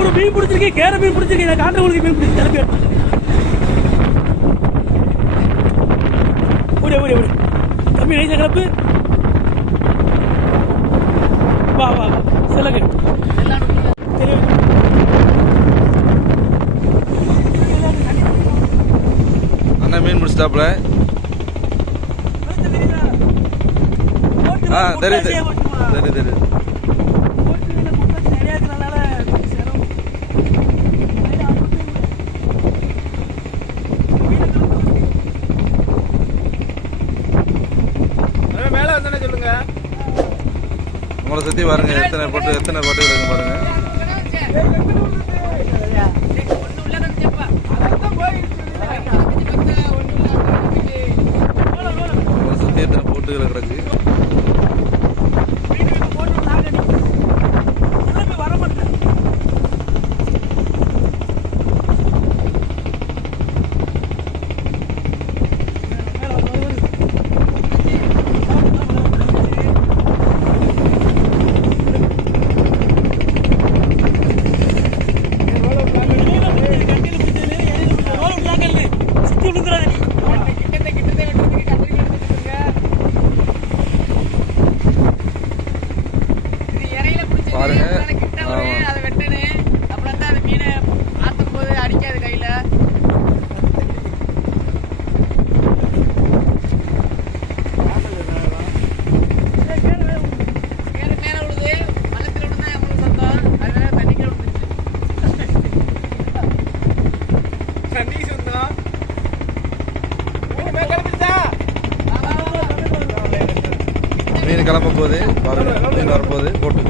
ஒரு மீன் பிடிச்சிருக்கேன், கேர மீன் பிடிச்சிருக்கேன், காட்டுக்குள்ள மீன் பிடிச்சி கிளம்பி ஓடி தம்பி நைசா கிளப்பு. வா வா சொல்லுங்க. அண்ணா மீன் முடிச்சிட்டாப்புல. தெரியுது தெரியுது. மேல வந்தானே சொல்லுங்க. உங்களை சுத்தி பாருங்க, எத்தனை போட்டு இருக்கு பாருங்க. உங்களை சுத்தி எத்தனை போட்டுகளை கிடக்கு. பாருங்க அதை வெட்டனு அப்புறம் தான் அந்த மீனை ஆத்தும் போது அடிக்காது கையில. மேல விழுது, மலத்துல விழுந்தா எவ்வளவு சொந்தம், அதனால தண்ணிக்குள்ள விழுந்துச்சு. தண்ணி சொந்தம் மீன் கிளம்ப போகுது பாருங்க. மீன் வரப்போகுது போட்டு.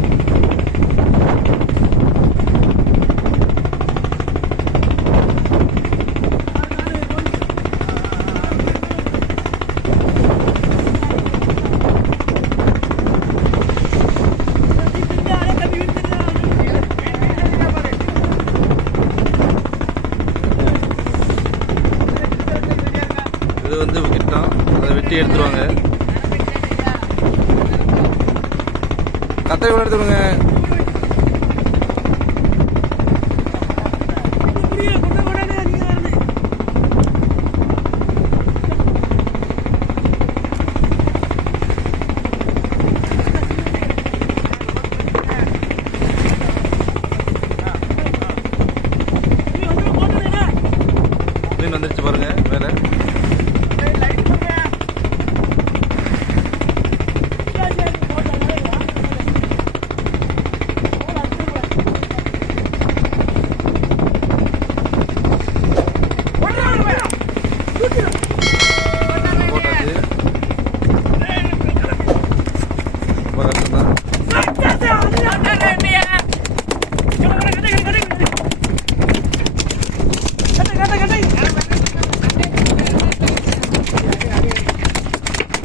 இது வந்து கிட்டம், அதை வெட்டி எடுத்துருவாங்க. கத்திரி கூட எடுத்துருங்க. மீன் வந்துருச்சு பாருங்க மேல.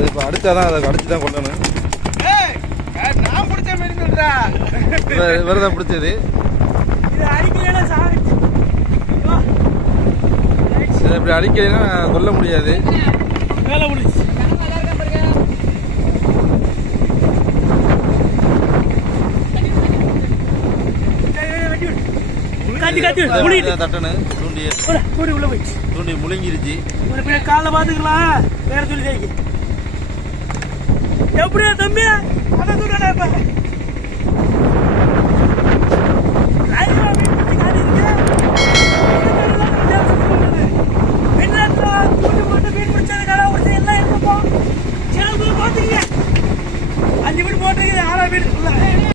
இப்போ அடிச்சாதான் அதை அடிச்சுதான் கொள்ளணும். நான் பிடிச்ச மாதிரி சொல்றா. இவர்தான் பிடிச்சது. இதை இப்படி அடிக்கலைன்னா கொல்ல முடியாது. வேலை முடிச்சு தட்டனு தூண்டி முழுங்கிருச்சு. காலைல பாத்துக்கலாம். வேற சொல்லி எப்படியா தம்பி அதான் சொல்றேன். 5 வீடு போட்டுருக்குது, 6 வீடு